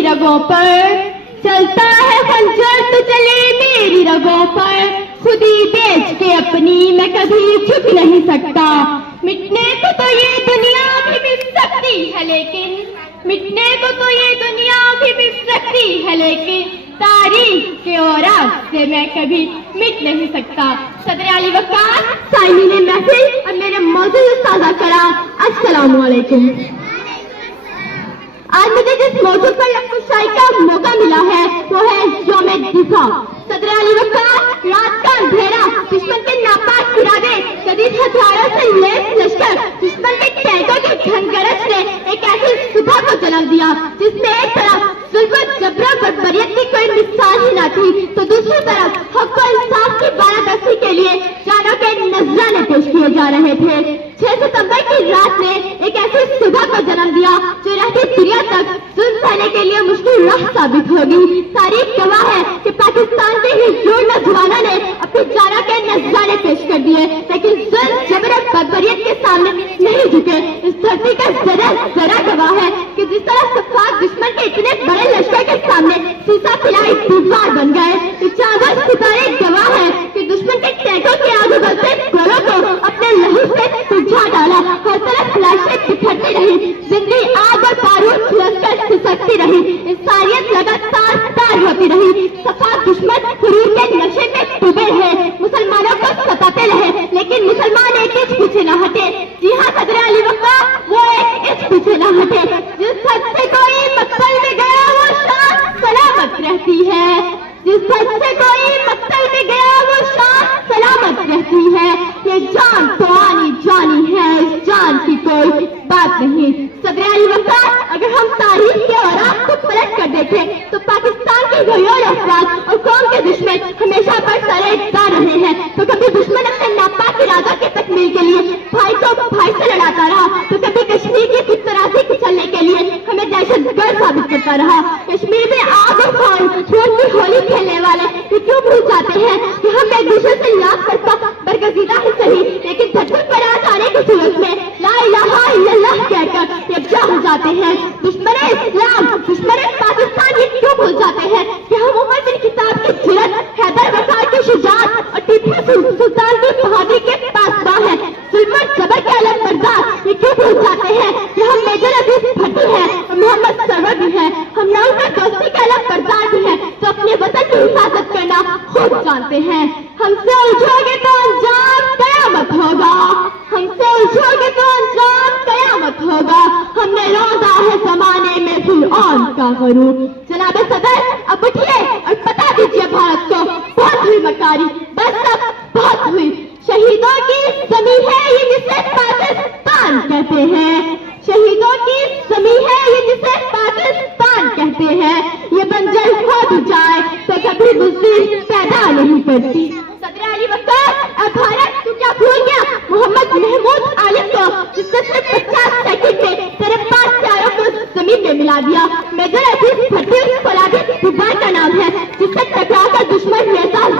मेरी रगों पर, चलता है खंजर तो चले मेरी रगों पर, खुद ही बेच के अपनी मैं कभी झुक नहीं सकता। मिटने को तो ये दुनिया भी मिट सकती है लेकिन, मिटने को तो ये दुनिया भी मिट सकती है लेकिन, तारीख के औरात से मैं कभी मिट नहीं सकता। सदर अली वक़ार, साइमीन महफिल और मेरे मौजूद उस्ताद कराम, अस्सलाम वालेकुम। आज मुझे जिस मौजूद पर लफ्ज़ शायरी का मौका मिला है वो है यौम दिफा। सदर अली वक़ार, रात का अंधेरा, दुश्मन के नापाक इरादे, जदीद हथियारों से लैस लश्कर, दुश्मन के टैंकों की घनगरज ने एक ऐसी सुबह को जन्म दिया जिसमें एक तरफ जुल्म जबरा बर्बरियत की कोई मिसाल ही न थी, तो दूसरी तरफ हक और इंसाफ की बारादस्ती के लिए जानों के नजराने पेश किए जा रहे थे। 6 सितंबर की रात ने एक ऐसी सुबह को जन्म दिया जो रहती दुनिया तक जुल्म सहने के लिए मुश्किल राह साबित होगी। तारीख गवाह है कि पाकिस्तान के ही जोड़ नौजवानों ने अपनी जानों के नजराने पेश कर दिए, लेकिन जुल्म जबर बर्बरियत के सामने नहीं झुके। इस धरती का जरा गवाह है कि जिस तरह सफाक दुश्मन के इतने बड़े लश्कर के सामने सीसा पिलाई दीवार बन गए। चांद सितारे गवाह है कि दुश्मन के टैंकों के आगे बढ़ते गोलों को अपने लहू से बुझा डाला। हर तरफ लाशें बिखरती रही, जिंदगी आग और बारूद झुलसकर खिसकती रही, इंसानियत लगातार तार होती रही। सफाक दुश्मन हुरूर के नशे में डूबे हैं, मुसलमानों को सताते रहे, लेकिन मुसलमान एक इंच पीछे न हटे। जी हाँ सदर अली वक़ार, वो एक इंच पीछे न हटे। जिस हद से कोई मक्तल में गया वो शान सलामत रहती है, जिस हद से कोई मक्तल में गया वो शान सलामत रहती है। ये जान तो आनी जानी है, इस जान की कोई बात नहीं। सदर अली वक़ार, अगर हम तारीख के औरात को पलट कर देखें तो पाकिस्तान के घयोल अफराद और कौम के दुश्मन हमेशा बरसरेदार रहे हैं। तो कभी दुश्मन अपने नापाक इरादों की तकमील के लिए भाई को भाई से लड़ाता रहा, तो कभी कश्मीर की खुदतराजी कुचलने के लिए हमें दहशतगर्द साबित करता रहा। कश्मीर में आग और खून की होली खेलने वाले ये क्यों भूल जाते हैं कि हम एक दूसरे से लाख करता बरगजीदा ही सही, लेकिन धरती पर आ जाने की सूरत में ला इलाहा इल्लल्लाह कहकर यकजा हो जाते हैं। दुश्मन इस्लाम, दुश्मन पाकिस्तान ये क्यों भूल जाते हैं कि हम उमर बिन खिताब की जुर्रत, हैदर वक़ार की शुजाअत और टीपू सुल्तान की बहादुरी के पासबां हैं। जुल्म और जबर के अलग बर्दार ये क्यों भूल जाते हैं कि हम मेजर अजीज भट्टी हैं और मोहम्मद सरवर भी हैं। हम नौकर दोस्ती के अलग बर्दार भी हैं जो अपने वतन की हिफाजत करना खूब जानते हैं। हमसे उलझोगे तो अंजाम कयामत होगा, हमसे उलझोगे तो अंजाम कयामत होगा। हमने रौंदा है जमाने में फिर और का गरूर। जनाब सदर, अब उठिए और बता दीजिए भारत को, बहुत हुई मकारी, बस अब बहुत हुई। शहीदों की ज़मीं है ये जिसे पाकिस्तान कहते हैं, शहीदों की ज़मीं है ये जिसे पाकिस्तान कहते हैं। ये बंजर हो भी जाए तो कभी बुज़दिल पैदा नहीं करती। सदर अली वक़ार, अब भारत तू क्या भूल गया मोहम्मद महमूद आलिम को, जिसने सिर्फ 50 सेकंड में तेरे 5 प्यारों को जमीन में मिला दिया। मेजर अजीज भट्टी उस फौलादी दीवार का नाम है जिससे टकरा कर दुश्मन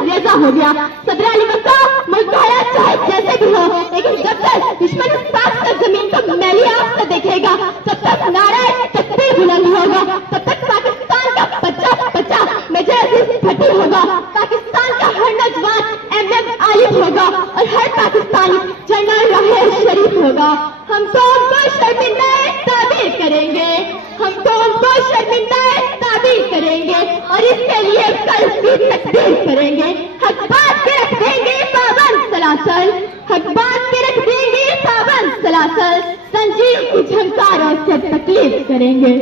रेजा हो गया। सदर अली वक़ार, मुल्क आया चाहे जैसे भी हो, लेकिन जब तक दुश्मन इस पाक जमीन को मैली आंख से देखेगा, जब तक नारा तकबीर बुलंद होगा, तब तक पाकिस्तान का बच्चा बच्चा मेजर अजीज भट्टी होगा। पाकिस्तान का हर नौजवान एमएम आलिम होगा और हर पाकिस्तानी जनरल रहे शरीफ होगा। हम तो उनको शर्मिंदा ताबीर करेंगे, हम तो उनको शर्मिंदा ताबीर करेंगे और इसके लिए कल की तकदीर करेंगे। हक बात के रख देंगे पाबंद सलासल, हक बात के रख देंगे पाबंद सलासल, संजीव की झंकारों से तकलीफ करेंगे।